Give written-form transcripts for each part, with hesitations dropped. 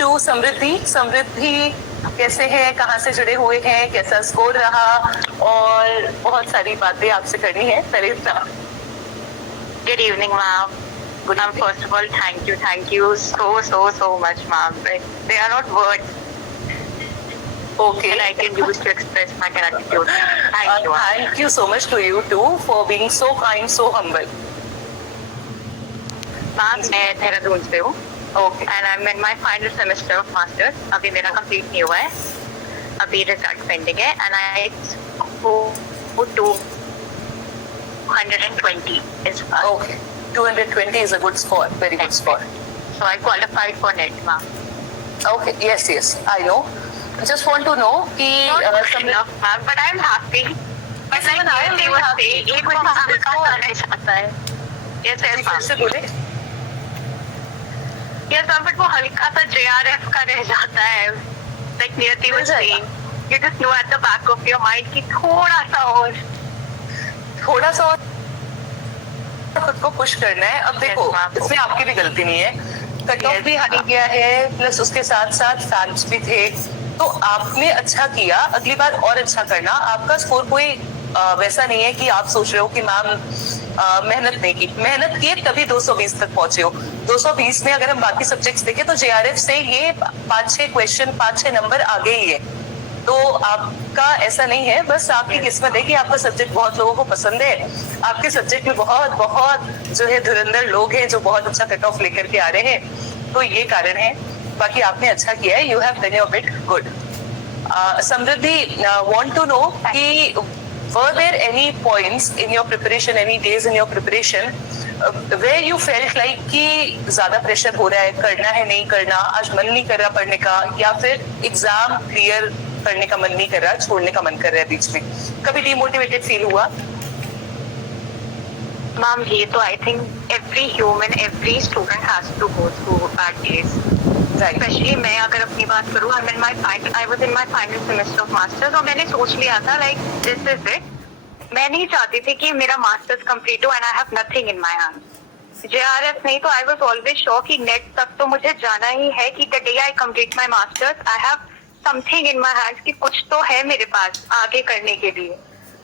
To समृद्धि। समृद्धि कैसे हैं, कहाँ से जुड़े हुए हैं, कैसा स्कोर रहा, और बहुत सारी बातें आपसे करनी है। पहले Good evening, ma'am. Ma'am, first of all, thank you so much, ma'am. They are not words okay that I can use to express my gratitude. Thank you. Thank you so much to you too for being so kind, so humble. Ma'am, मैं देहरादून से हूँ Okay. and I'm in my final semester of masters. अभी मेरा complete नहीं हुआ है, अभी result pending है and I go to 120 is Okay. 220 is a good score. Very good score. so I qualified for NET, ma'am. Okay. Yes. I know. Just want to know कि Not good enough, ma'am, but I'm happy. But Yes, even I am they very would happy. say, एक बार हल्का सा रह जाता है. Yes, फिर ma'am. से बोले। Yes, ma'am, but वो हल्का सा JRF का रह जाता है. Like Niyati was saying, you just know at the back of your mind कि थोड़ा सा और खुद को पुश करना है। अब देखो, Yes, ma'am. इसमें आपकी भी गलती नहीं है, कट ऑफ Yes, भी हारी ma'am. गया है, प्लस उसके साथ साथ फैक्ट्स भी थे, तो आपने अच्छा किया। अगली बार और अच्छा करना। आपका स्कोर कोई वैसा नहीं है कि आप सोच रहे हो कि मैम मेहनत नहीं की। मेहनत की तभी 220 तक पहुंचे हो। 220 में अगर हम बाकी सब्जेक्ट्स देखें तो JRF से ये 5-6 क्वेश्चन, 5-6 नंबर आगे ही है। तो आपका ऐसा नहीं है, बस आपकी किस्मत है कि आपका सब्जेक्ट बहुत लोगों को पसंद है। आपके सब्जेक्ट में बहुत जो है धुरंधर लोग हैं जो बहुत अच्छा कट ऑफ लेकर के आ रहे हैं, तो ये कारण है। बाकी आपने अच्छा किया है, you have done your bit good. Samriddhi, want to know कि were there any points in your preparation, any days in your preparation where you felt like कि ज्यादा प्रेशर हो रहा है, करना है नहीं करना, आज मन नहीं कर रहा पढ़ने का, या फिर एग्जाम क्लियर करने का मन नहीं कर रहा, छोड़ने का मन कर रहा है बीच में? कभी डिमोटिवेटेड फील हुआ? Ma'am, ये तो I think every human, every student has to go through bad days. Right. Especially मैं अगर अपनी बात करूँ, I was in my final semester of masters और मैंने सोच लिया था like this is it. मैं नहीं चाहती थी कि मेरा masters complete हो and I have nothing in my hands. JRF नहीं तो I was always sure कि NET तक तो मुझे जाना ही है कि the day I complete my masters I have something in my hands कि कुछ तो है मेरे पास आगे करने के लिए.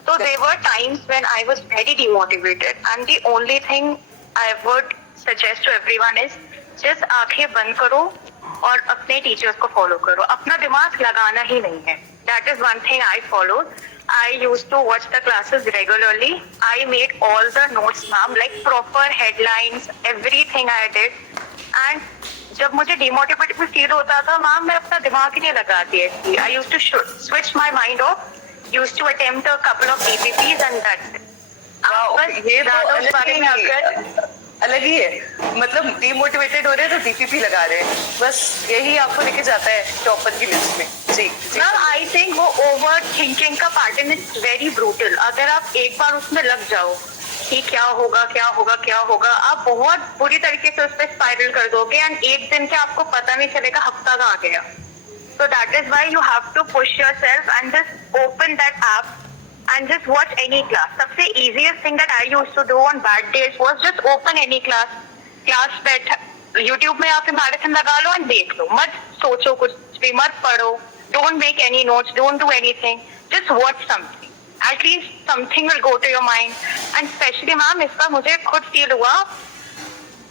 So there were times when I was very demotivated and the only thing I would suggest to everyone is just आंखें बंद करो और अपने टीचर्स को फॉलो करो. अपना दिमाग लगाना ही नहीं है. That is one thing I followed. I used to watch the classes regularly. I made all the notes, ma'am, like proper headlines, everything I did. And जब मुझे demotivated फील होता था, मैम मैं अपना दिमाग ही नहीं लगाती ऐसी. I used to switch my mind off. Used to attempt a couple of DPPs and that's it. ये तो अलग ही है। मतलब डिमोटिवेटेड हो रहे हैं तो DPP लगा रहे हैं, बस यही आपको लेके जाता है टॉपर की लिस्ट में। जी मैम, आई थिंक वो ओवर थिंकिंग का पैटर्न इज वेरी ब्रूटल. अगर आप एक बार उसमें लग जाओ कि क्या होगा, आप बहुत बुरी तरीके से उस पर स्पाइरल कर दोगे एंड एक दिन के आपको पता नहीं चलेगा हफ्ता कहाँ गया. So that is why you have to push yourself and just open that app and just watch any class. सबसे easiest thing that I used to do on bad days was just open any class. Class बैठ YouTube में आप marathon लगा लो and देख लो. मत सोचो कुछ भी, मत पढ़ो. Don't make any notes. Don't do anything. Just watch something. At least something will go to your mind. And especially ma'am इसका मुझे खुद फील हुआ.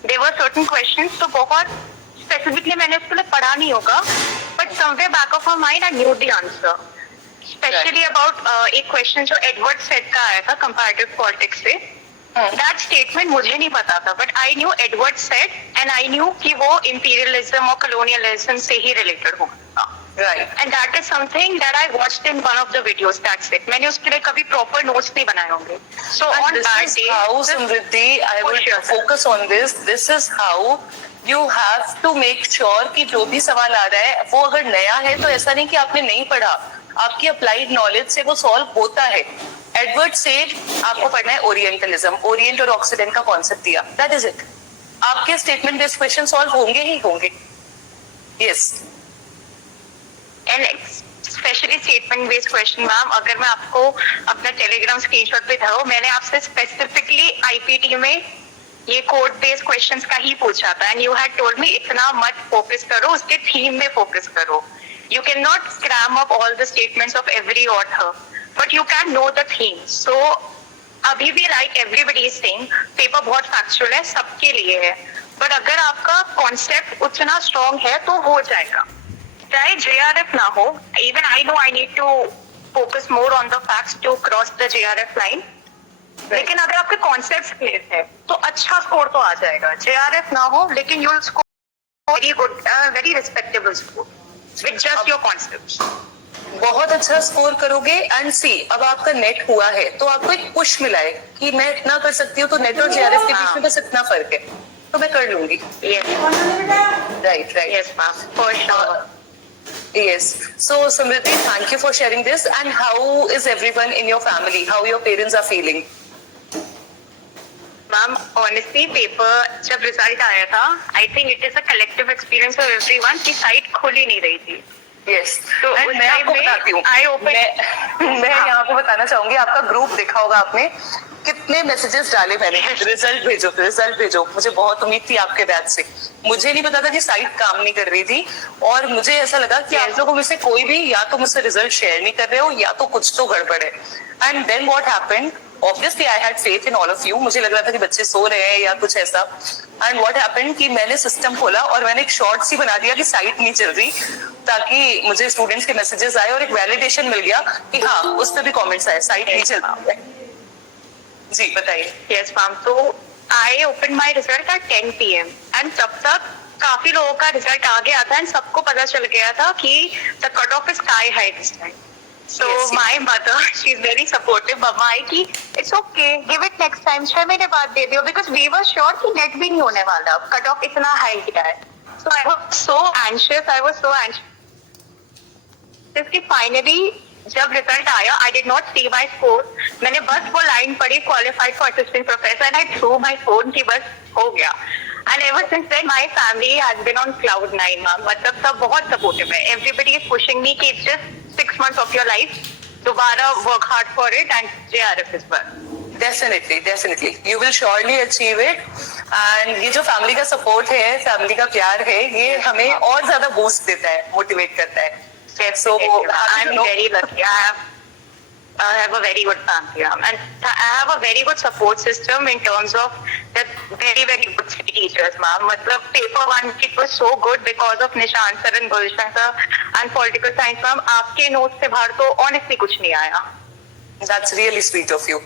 There were certain questions तो बहुत specifically मैंने उसके लिए पढ़ा नहीं होगा. But somewhere back of my mind I knew the answer. Especially about एक क्वेश्चन जो एडवर्ड सेट का आया था कंपैरेटिव पॉलिटिक्स से. That statement मुझे नहीं पता था, but I knew Edward said and I knew कि वो imperialism और colonialism से ही related होगा. Right. And that is something that I watched in one of the videos. That's it. मैंने उसके लिए कभी proper notes नहीं बनाए होंगे. So And on this bad is days, how, Samriddhi, I would focus on this. This is how you have to make sure कि जो भी सवाल आ रहा है वो अगर नया है तो ऐसा नहीं कि आपने नहीं पढ़ा, आपकी अप्लाइड नॉलेज से वो सॉल्व होता है. एडवर्ड सेड आपको पढ़ना है ओरिएंटलिज्म, ओरिएंट और ऑक्सीडेंट का कॉन्सेप्ट दिया, दैट इज इट. आपके स्टेटमेंट बेस्ड क्वेश्चन सॉल्व होंगे ही होंगे. Yes. and specially statement based question ma'am, अगर मैं आपको अपना टेलीग्राम स्क्रीनशॉट पे था, मैंने आपसे स्पेसिफिकली आईपीटी में ये कोड बेस्ड क्वेश्चंस का ही पूछा था and you had told me इतना मत फोकस करो, उसके थीम में फोकस करो. You cannot cram up all the statements of every author, but you can know the theme. So अभी भी like everybody is saying paper बहुत फैक्चुअल है, सबके लिए है, बट अगर आपका कॉन्सेप्ट उतना स्ट्रॉन्ग है तो हो जाएगा. चाहे JRF ना हो, even I know I need to focus more on the facts to cross the JRF line. लेकिन अगर आपके कॉन्सेप्ट क्लियर है तो अच्छा स्कोर तो आ जाएगा. JRF ना हो लेकिन you will score very good, very respectable score with just your concepts. बहुत अच्छा स्कोर करोगे. एंड सी, अब आपका नेट हुआ है तो आपको एक पुश मिला है कि मैं इतना कर सकती हूँ, तो नेट और JRF के बीच में बस इतना फर्क है, तो मैं कर लूंगी. Right. Yes ma'am, for sure. Yes. So Samriddhi, thank you for sharing this. And how is everyone in your family? How your parents are feeling? Ma'am honestly paper जब रिजल्ट आया था, I think it is a collective experience for everyone कि site खुल ही नहीं रही थी. Yes. तो मैं आपको बताती हूँ. मैं यहाँ पे बताना चाहूंगी, आपका ग्रुप देखा होगा आपने, कितने मैसेजेस डाले मैंने, रिजल्ट भेजो. मुझे बहुत उम्मीद थी आपके बैच से. मुझे नहीं पता था कि साइट काम नहीं कर रही थी, और मुझे ऐसा लगा कि आप लोगों में से कोई भी या तो मुझसे रिजल्ट शेयर नहीं कर रहे हो या तो कुछ तो गड़बड़ है. And then what happened, obviously I had faith in all of you. मुझे लग रहा था कि बच्चे सो रहे हैं या कुछ ऐसा. एंड व्हाट हैपेंड कि मैंने सिस्टम खोला और मैंने एक शॉर्ट सी बना दिया कि साइट नहीं चल रही, ताकि मुझे स्टूडेंट्स के मैसेजेस आए और एक वैलिडेशन मिल गया कि हाँ, उस पर भी कमेंट्स आए, साइट नहीं चल रही है. जी बताइए. यस मैम, तो I open my result at 10 PM and तब तक काफी लोगों का रिजल्ट आ गया था एंड सबको पता चल गया था कि the cut off is sky high this time. So Yes, my mother, she's very supportive. मम्मा आई कि it's okay, give it next time, 6 महीने बाद दे दियो, because we were sure कि नेट भी नहीं होने वाला, कट ऑफ इतना हाई गया है. So I was so anxious कि finally जब रिजल्ट आया, I did not see my score. मैंने बस वो लाइन पढ़ी, qualified for assistant professor, and I threw my phone कि बस हो गया. And ever since then, my family has been on cloud 9, ma'am. मतलब सब बहुत supportive है. Everybody is pushing me कि it's just 6 months of your life. दोबारा work hard for it and JRF is well. Definitely. You will surely achieve it. And ये जो family का support है, फैमिली का प्यार है, ये हमें और ज्यादा बूस्ट देता है, मोटिवेट करता है. So I'm very lucky. I have a very good family, and I have a very good support system in terms of that very good teachers, ma'am. मतलब paper 1 it was so good because of Nishant sir and Gulshan sir and political science, ma'am. आपके notes से बाहर तो honestly कुछ नहीं आया. That's really sweet of you.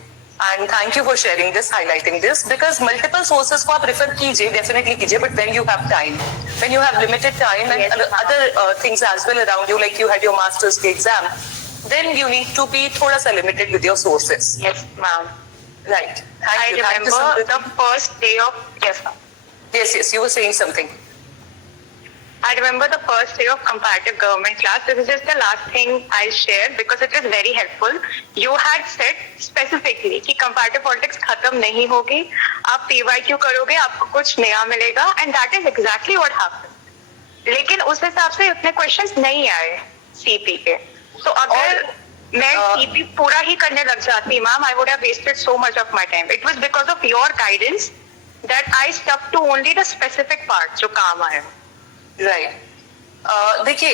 And thank you for sharing this, highlighting this, because multiple sources को आप refer कीजिए, definitely कीजिए, but when you have time, when you have limited time and Yes, other things as well around you, like you had your master's exam, then you need to be थोड़ा सा limited with your sources. Yes, ma'am. Right. Thank I you. remember the first day of Yes, you were saying something. I remember the first day of comparative government class. This is just the last thing I'll share because it is very helpful. You had said specifically कि comparative politics खत्म नहीं होगी, आप PYQ करोगे, आपको कुछ नया मिलेगा, and that is exactly what happened. लेकिन उस हिसाब से उतने questions नहीं आए CP के. तो अगर मैं CP पूरा ही करने लग जाती, ma'am, I would have wasted so much of my time. It was because of your guidance that I stuck to only the specific part जो काम आया. राइट. देखिए,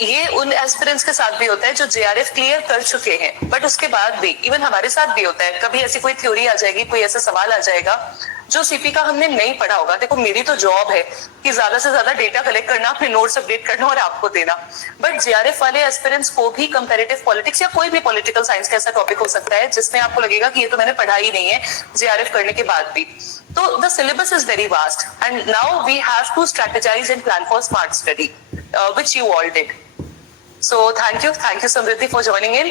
ये उन एस्पिरेंट्स के साथ भी होता है जो JRF क्लियर कर चुके हैं, बट उसके बाद भी इवन हमारे साथ भी होता है. कभी ऐसी कोई थ्योरी आ जाएगी, कोई ऐसा सवाल आ जाएगा जो CP का हमने नहीं पढ़ा होगा. देखो, मेरी तो जॉब है कि ज्यादा से ज्यादा डेटा कलेक्ट करना, अपने नोट्स अपडेट करना और आपको देना. बट JRF वाले एस्पिरेंट्स को भी कंपैरेटिव पॉलिटिक्स या कोई भी पॉलिटिकल साइंस का ऐसा टॉपिक हो सकता है जिसमें आपको लगेगा कि ये तो मैंने पढ़ा ही नहीं है JRF करने के बाद भी. So the syllabus is very vast, and now we have to strategize and plan for smart study, which you all did. So thank you Samriddhi for joining in.